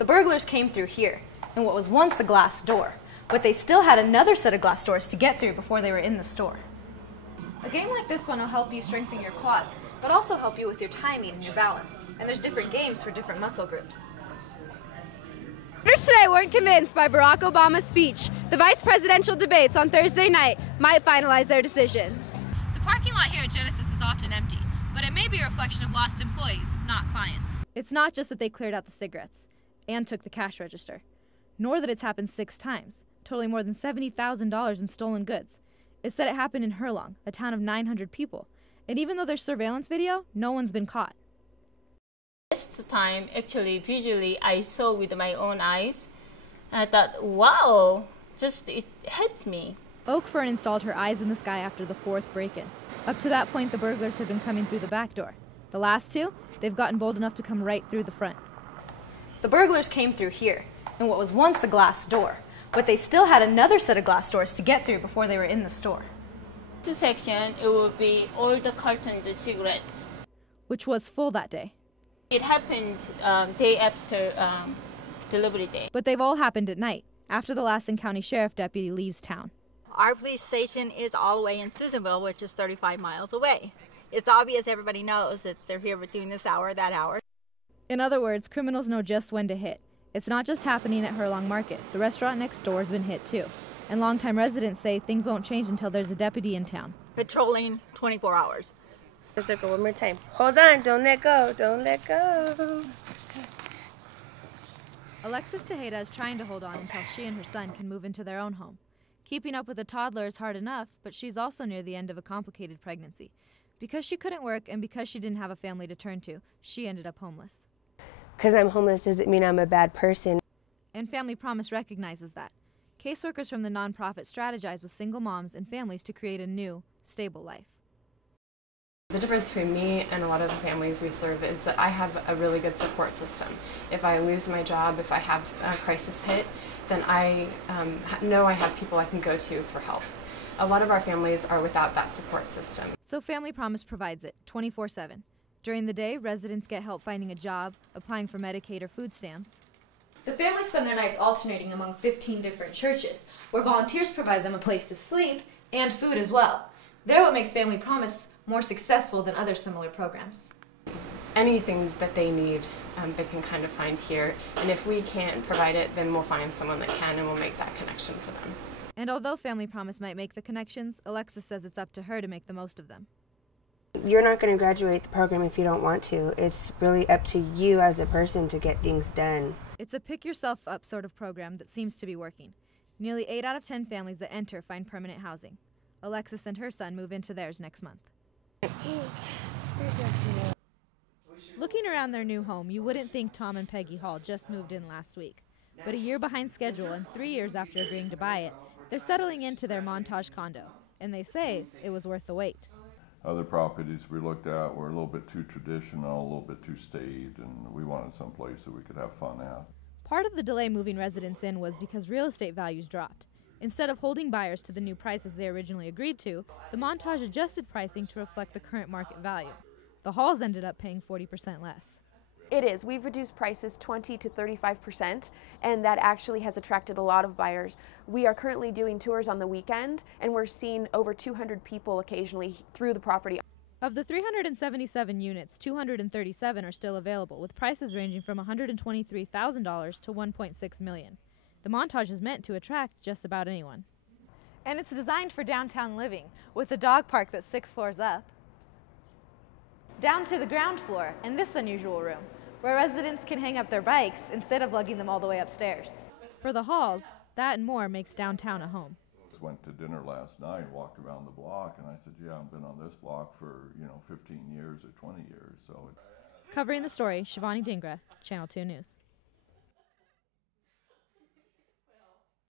The burglars came through here, in what was once a glass door, but they still had another set of glass doors to get through before they were in the store. A game like this one will help you strengthen your quads, but also help you with your timing and your balance. And there's different games for different muscle groups. Voters today weren't convinced by Barack Obama's speech. The vice presidential debates on Thursday night might finalize their decision. The parking lot here at Genesis is often empty, but it may be a reflection of lost employees, not clients. It's not just that they cleared out the cigarettes and took the cash register, nor that it's happened 6 times, totaling more than $70,000 in stolen goods. It's that it happened in Herlong, a town of 900 people, and even though there's surveillance video, no one's been caught. This time, actually, visually, I saw with my own eyes, and I thought, wow, it hit me. Oak Fern installed her eyes in the sky after the 4th break-in. Up to that point, the burglars had been coming through the back door. The last 2, they've gotten bold enough to come right through the front. The burglars came through here, in what was once a glass door, but they still had another set of glass doors to get through before they were in the store. This section, it will be all the cartons of cigarettes. Which was full that day. It happened day after delivery day. But they've all happened at night, after the Lassen County Sheriff deputy leaves town. Our police station is all the way in Susanville, which is 35 miles away. It's obvious everybody knows that they're here between this hour or that hour. In other words, criminals know just when to hit. It's not just happening at Herlong Market. The restaurant next door has been hit too. And longtime residents say things won't change until there's a deputy in town. Patrolling 24 hours. Let's circle one more time. Hold on, don't let go, don't let go. Alexis Tejeda is trying to hold on until she and her son can move into their own home. Keeping up with a toddler is hard enough, but she's also near the end of a complicated pregnancy. Because she couldn't work and because she didn't have a family to turn to, she ended up homeless. Because I'm homeless doesn't mean I'm a bad person. And Family Promise recognizes that. Caseworkers from the nonprofit strategize with single moms and families to create a new, stable life. The difference between me and a lot of the families we serve is that I have a really good support system. If I lose my job, if I have a crisis hit, then I know I have people I can go to for help. A lot of our families are without that support system. So Family Promise provides it 24/7. During the day, residents get help finding a job, applying for Medicaid or food stamps. The families spend their nights alternating among 15 different churches, where volunteers provide them a place to sleep and food as well. They're what makes Family Promise more successful than other similar programs. Anything that they need, they can kind of find here. And if we can't provide it, then we'll find someone that can and we'll make that connection for them. And although Family Promise might make the connections, Alexis says it's up to her to make the most of them. You're not going to graduate the program if you don't want to. It's really up to you as a person to get things done. It's a pick-yourself-up sort of program that seems to be working. Nearly 8 out of 10 families that enter find permanent housing. Alexis and her son move into theirs next month. Looking around their new home, you wouldn't think Tom and Peggy Hall just moved in last week. But a year behind schedule and 3 years after agreeing to buy it, they're settling into their Montage condo. And they say it was worth the wait. Other properties we looked at were a little bit too traditional, a little bit too staid, and we wanted some place that we could have fun at. Part of the delay moving residents in was because real estate values dropped. Instead of holding buyers to the new prices they originally agreed to, the Montage adjusted pricing to reflect the current market value. The Halls ended up paying 40% less. It is. We've reduced prices 20 to 35%, and that actually has attracted a lot of buyers. We are currently doing tours on the weekend, and we're seeing over 200 people occasionally through the property. Of the 377 units, 237 are still available, with prices ranging from $123,000 to $1.6 million. The Montage is meant to attract just about anyone. And it's designed for downtown living, with a dog park that's 6 floors up, down to the ground floor and this unusual room, where residents can hang up their bikes instead of lugging them all the way upstairs. For the Halls, that and more makes downtown a home. Went to dinner last night, walked around the block, and I said, yeah, I've been on this block for, 15 years or 20 years. So. Covering the story, Shivani Dhingra, Channel 2 News.